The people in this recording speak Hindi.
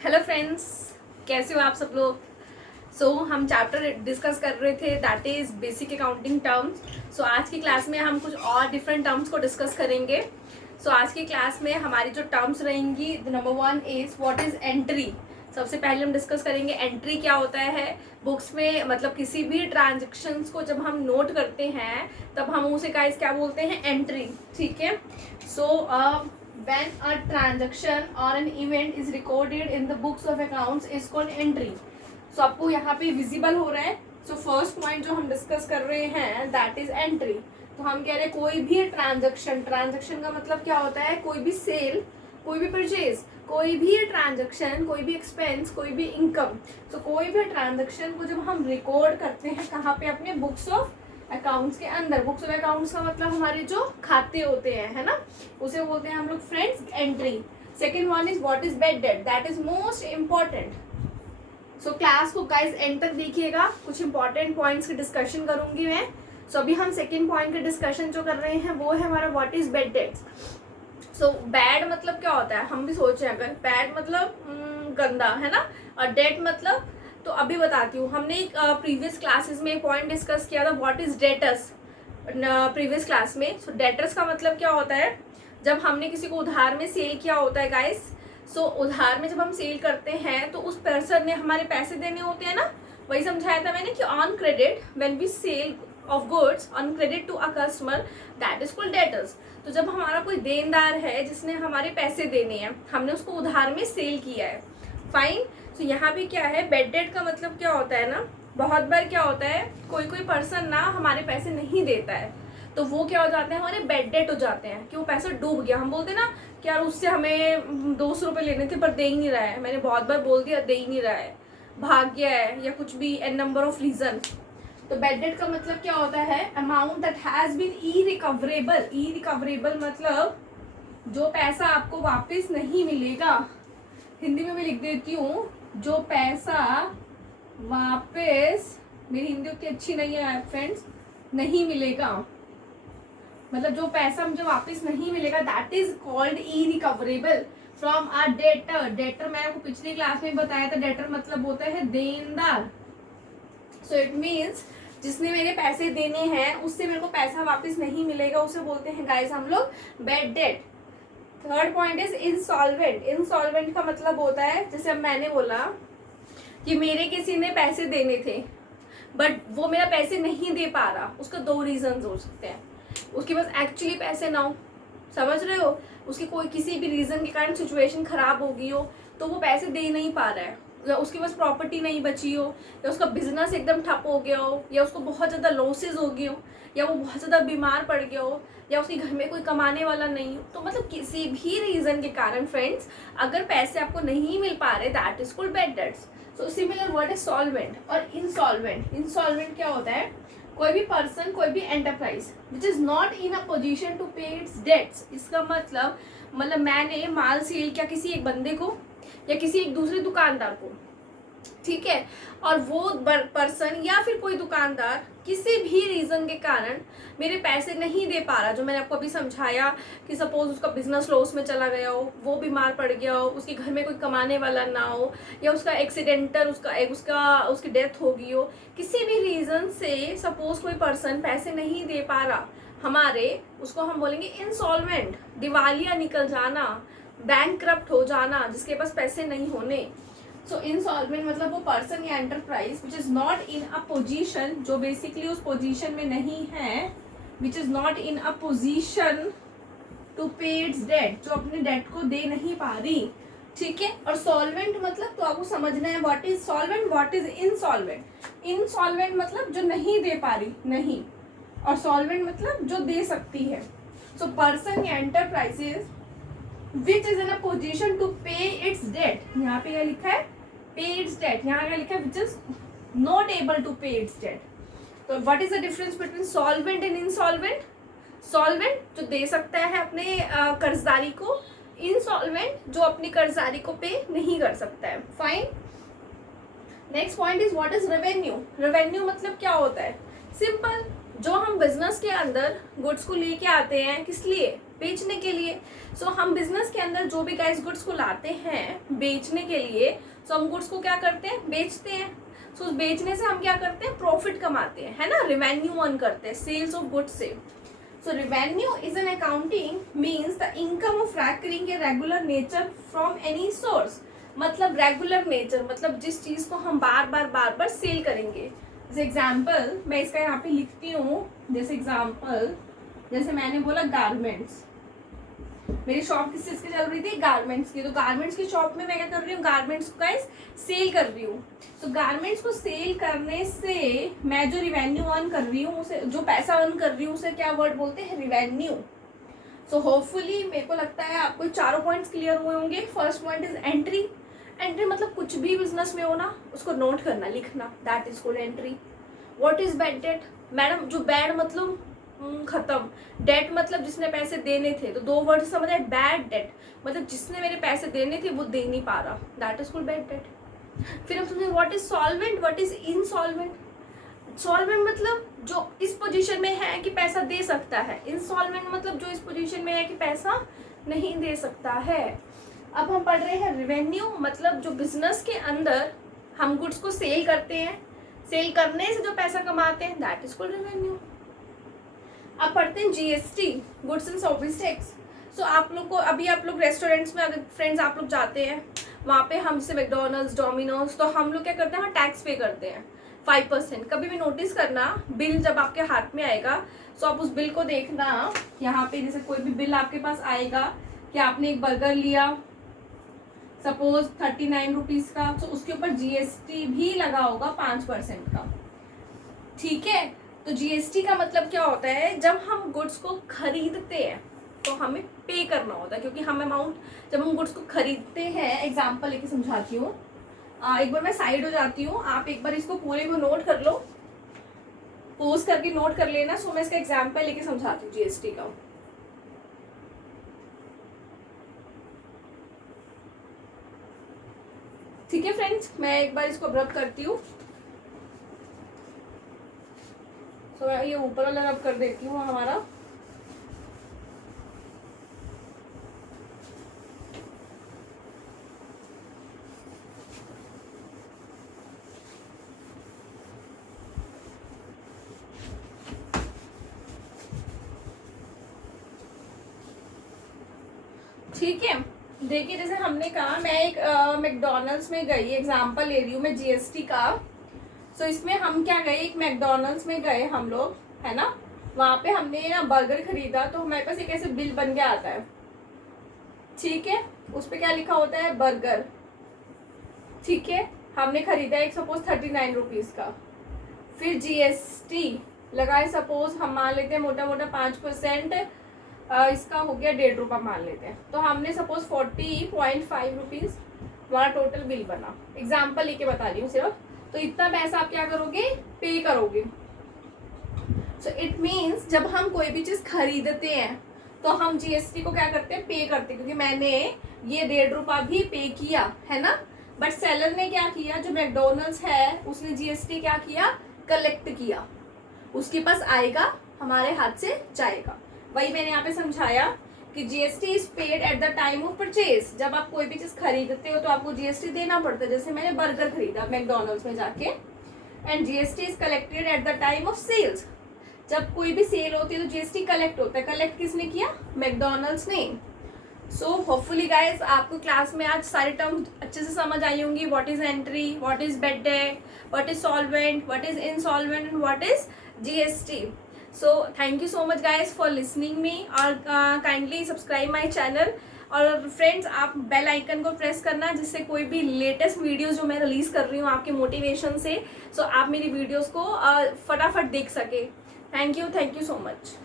हेलो फ्रेंड्स, कैसे हो आप सब लोग। हम चैप्टर डिस्कस कर रहे थे that is basic accounting terms. आज की क्लास में हम कुछ और डिफरेंट टर्म्स को डिस्कस करेंगे। आज की क्लास में हमारी जो टर्म्स रहेंगी, number 1 is what is entry. सबसे पहले हम डिस्कस करेंगे एंट्री क्या होता है बुक्स में। मतलब किसी भी ट्रांजेक्शन्स को जब हम नोट करते हैं तब हम उसे गाइस क्या बोलते हैं, एंट्री। ठीक है। When a transaction or an event is recorded in the books of accounts is called entry. आपको यहाँ पे विजिबल हो रहा है। फर्स्ट पॉइंट जो हम डिस्कस कर रहे हैं दैट इज एंट्री। तो हम कह रहे हैं कोई भी ट्रांजेक्शन का मतलब क्या होता है, कोई भी सेल, कोई भी परचेज, कोई भी ट्रांजेक्शन, कोई भी एक्सपेंस, कोई भी इनकम। कोई भी ट्रांजेक्शन को जब हम रिकॉर्ड करते हैं कहाँ पे, अपने बुक्स ऑफ अकाउंट्स के अंदर। बुक्स ऑफ अकाउंट्स का मतलब हमारे जो खाते होते हैं, है ना, उसे बोलते हैं हम लोग friends entry. Second one is what is bad debt, that is most important. Class को गाइस एंड तक देखिएगा, कुछ इंपॉर्टेंट पॉइंट्स की डिस्कशन करूंगी मैं। अभी हम सेकेंड पॉइंट का डिस्कशन जो कर रहे हैं वो है हमारा what is bad debts. Bad मतलब क्या होता है, हम भी सोचे अगर बैड मतलब गंदा, है ना, और डेट मतलब, तो अभी बताती हूँ। हमने एक प्रीवियस क्लासेस में एक पॉइंट डिस्कस किया था what is debtors previous class में। डेटर्स का मतलब क्या होता है, जब हमने किसी को उधार में सेल किया होता है गाइस। उधार में जब हम सेल करते हैं तो उस पर्सन ने हमारे पैसे देने होते हैं ना, वही समझाया था मैंने कि on credit when we sell of goods on credit to a customer that is called debtors. तो जब हमारा कोई देनदार है जिसने हमारे पैसे देने हैं, हमने उसको उधार में सेल किया है, फाइन। यहाँ भी क्या है, बेड डेट का मतलब क्या होता है ना, बहुत बार क्या होता है कोई पर्सन ना हमारे पैसे नहीं देता है तो वो क्या हो जाते हैं, हमारे बेड डेट हो जाते हैं कि वो पैसा डूब गया। हम बोलते हैं ना कि यार उससे हमें 200 रुपये लेने थे पर दे ही नहीं रहा है, मैंने बहुत बार बोल दिया दे ही नहीं रहा है, भाग गया है, या कुछ भी एन नंबर ऑफ रीजन। तो बेड डेट का मतलब क्या होता है, amount that has been irrecoverable. Irrecoverable मतलब जो पैसा आपको वापस नहीं मिलेगा। हिंदी में मैं लिख देती हूँ, जो पैसा वापस, मेरी हिंदी उतनी अच्छी नहीं है फ्रेंड्स, नहीं मिलेगा, मतलब जो पैसा मुझे वापस नहीं मिलेगा that is called irrecoverable from a debtor. Debtor मैंने आपको पिछली क्लास में बताया था, डेटर मतलब होता है देनदार। इट मीन्स जिसने मेरे पैसे देने हैं उससे मेरे को पैसा वापस नहीं मिलेगा, उसे बोलते हैं गाइस हम लोग bad debt. Third point is insolvent. Insolvent का मतलब होता है, जैसे अब मैंने बोला कि मेरे किसी ने पैसे देने थे बट वो मेरा पैसे नहीं दे पा रहा, उसका 2 रीजन हो सकते हैं। उसके पास एक्चुअली पैसे ना हो, समझ रहे हो, उसके कोई किसी भी रीजन के कारण सिचुएशन खराब हो गई हो तो वो पैसे दे नहीं पा रहा है, या उसके पास प्रॉपर्टी नहीं बची हो, या उसका बिजनेस एकदम ठप हो गया हो, या उसको बहुत ज़्यादा लॉसेज हो गई हो, या वो बहुत ज़्यादा बीमार पड़ गया हो, या उसके घर में कोई कमाने वाला नहीं हो। तो मतलब किसी भी रीज़न के कारण फ्रेंड्स अगर पैसे आपको नहीं मिल पा रहे that is called bad debts. Similar word है सॉल्वेंट और इंसॉल्वेंट। इंसॉल्वेंट क्या होता है, कोई भी पर्सन, कोई भी enterprise which is not in a position to pay its debts. इसका मतलब मैंने माल सेल किया किसी एक बंदे को या किसी एक दूसरे दुकानदार को, ठीक है, और वो पर्सन या फिर कोई दुकानदार किसी भी रीज़न के कारण मेरे पैसे नहीं दे पा रहा, जो मैंने आपको अभी समझाया कि सपोज उसका बिजनेस लॉस में चला गया हो, वो बीमार पड़ गया हो, उसके घर में कोई कमाने वाला ना हो, या उसका एक्सीडेंटल उसकी डेथ हो गई हो, किसी भी रीज़न से सपोज कोई पर्सन पैसे नहीं दे पा रहा हमारे, उसको हम बोलेंगे इंसॉल्वेंट। दिवालिया निकल जाना, बैंकक्रप्ट हो जाना, जिसके पास पैसे नहीं होने। इंसॉल्वेंट मतलब वो पर्सन या enterprise which is not in a position, जो बेसिकली उस पोजीशन में नहीं है, which is not in a position to pay its debt, जो अपने डेट को दे नहीं पा रही, ठीक है। और सॉल्वेंट मतलब, तो आपको समझना है what is solvent, what is insolvent. Insolvent मतलब जो नहीं दे पा रही, नहीं, और सॉल्वेंट मतलब जो दे सकती है। पर्सन या enterprises which is in a position to pay its debt, यहाँ पे क्या लिखा है, पे इट्स डेट, यहाँ क्या लिखा है, which is not able to pay its debt. तो what is the difference between solvent and insolvent. Solvent जो दे सकता है अपने कर्जदारी को, इनसॉल्वेंट जो अपनी कर्जदारी को पे नहीं कर सकता है, fine. Next point is what is revenue. Revenue मतलब क्या होता है, सिंपल, जो हम बिजनेस के अंदर गुड्स को लेके आते हैं, किस लिए, बेचने के लिए। सो हम बिजनेस के अंदर जो भी गाइस गुड्स को लाते हैं बेचने के लिए, सो हम गुड्स को क्या करते हैं, बेचते हैं। सो उस बेचने से हम क्या करते हैं, प्रॉफिट कमाते हैं, है ना, रेवेन्यू अर्न करते हैं सेल्स ऑफ गुड्स से। So revenue is an accounting means the income of recurring a regular nature from any source। मतलब रेगुलर नेचर मतलब जिस चीज को हम बार बार सेल करेंगे। जैसे एग्जाम्पल मैं इसका यहाँ पे लिखती हूँ, जैसे एग्जाम्पल जैसे मैंने बोला गारमेंट्स, मेरी शॉप किस चीज की चल रही थी, गारमेंट्स की। तो गारमेंट्स की शॉप में मैं क्या कर रही हूँ, गारमेंट्स का सेल कर रही हूँ। तो गारमेंट्स को सेल करने से मैं जो रिवेन्यू अर्न कर रही हूँ, उसे जो पैसा अर्न कर रही हूँ उसे क्या वर्ड बोलते हैं, रिवेन्यू। सो होपफुली मेरे को लगता है आपको चारों पॉइंट्स क्लियर हुए होंगे। First point is entry. Entry मतलब कुछ भी बिजनेस में हो ना उसको नोट करना, लिखना, that is called entry. What is bad debt, madam जो बैड मतलब खत्म, डेट मतलब जिसने पैसे देने थे। तो दो वर्ड समझ आए, बैड डेट मतलब जिसने मेरे पैसे देने थे वो दे नहीं पा रहा, that is called bad debt. फिर हम समझे what is solvent, what is insolvent. Solvent मतलब जो इस पोजीशन में है कि पैसा दे सकता है, इनसॉल्वेंट मतलब जो इस पोजीशन में है कि पैसा नहीं दे सकता है। अब हम पढ़ रहे हैं रेवेन्यू, मतलब जो बिजनेस के अंदर हम गुड्स को सेल करते हैं, सेल करने से जो पैसा कमाते हैं, दैट इज कॉल्ड रेवेन्यू। अब पढ़ते हैं GST, goods and service tax. So आप लोग को अभी आप लोग रेस्टोरेंट्स में अगर फ्रेंड्स आप लोग जाते हैं वहाँ पे, हम जैसे मैकडॉनल्ड्स, डोमिनोज, तो हम लोग क्या करते हैं, वहाँ टैक्स पे करते हैं 5%। कभी भी नोटिस करना, बिल जब आपके हाथ में आएगा तो आप उस बिल को देखना, यहाँ पे जैसे कोई भी बिल आपके पास आएगा कि आपने एक बर्गर लिया सपोज 39 रुपीज़ का, तो उसके ऊपर जीएसटी भी लगा होगा 5% का, ठीक है। तो जीएसटी का मतलब क्या होता है, जब हम गुड्स को खरीदते हैं तो हमें पे करना होता है, क्योंकि हम अमाउंट जब हम गुड्स को खरीदते हैं, एग्जांपल लेके समझाती हूँ। एक बार मैं साइड हो जाती हूँ, आप एक बार इसको पूरे को नोट कर लो, पोज करके नोट कर लेना। सो मैं इसका एग्जांपल लेके समझाती हूँ जीएसटी का। ठीक है फ्रेंड्स, मैं एक बार इसको रब करती हूँ। तो ये ऊपर वाला रब कर देती हूँ हमारा। ठीक है, देखिए जैसे हमने कहा, मैं एक मैकडॉनल्ड्स में गई, एग्जांपल ले रही हूँ मैं जीएसटी का। सो इसमें हम क्या गए, एक मैकडॉनल्ड्स में गए हम लोग, है ना, वहाँ पे हमने ना बर्गर खरीदा, तो हमारे पास एक ऐसे बिल बन के आता है, ठीक है। उस पर क्या लिखा होता है, बर्गर, ठीक है। हमने खरीदा एक सपोज 39 रुपीज़ का, फिर जीएसटी लगाए, सपोज हम मान लेते हैं मोटा मोटा 5%, इसका हो गया 1.5 रुपये मान लेते हैं। तो हमने सपोज 40.5 रुपीज़ हमारा टोटल बिल बना, एग्जाम्पल लेके बता रही हूँ सिर्फ। तो इतना पैसा आप क्या करोगे, पे करोगे। सो इट मीन्स जब हम कोई भी चीज़ खरीदते हैं तो हम जीएसटी को क्या करते हैं, पे करते हैं, क्योंकि मैंने ये 1.5 रुपया भी पे किया है ना। बट सेलर ने क्या किया, जो मैकडॉनल्ड्स है उसने जीएसटी क्या किया, कलेक्ट किया, उसके पास आएगा, हमारे हाथ से जाएगा। वही मैंने यहाँ पे समझाया कि GST is paid eight the time of purchase. जब आप कोई भी चीज़ खरीदते हो तो आपको जीएसटी देना पड़ता है। जैसे मैंने बर्गर खरीदा मैकडॉनल्ड्स में जाके, and GST is collected at the time of sales. जब कोई भी सेल होती है तो जीएसटी कलेक्ट होता है। कलेक्ट किसने किया, मैकडॉनल्ड्स ने। सो होपफुली गाइज आपको क्लास में आज सारे टर्म्स अच्छे से समझ आई होंगी। What is entry, what is bad debt, what is solvent, what is insolvent and what is GST. So thank you so much guys for listening me, और काइंडली सब्सक्राइब माई चैनल। और फ्रेंड्स आप बेल आइकन को प्रेस करना, जिससे कोई भी लेटेस्ट वीडियोस जो मैं रिलीज़ कर रही हूँ आपके मोटिवेशन से, सो आप मेरी वीडियोस को फटाफट देख सके। Thank you so much.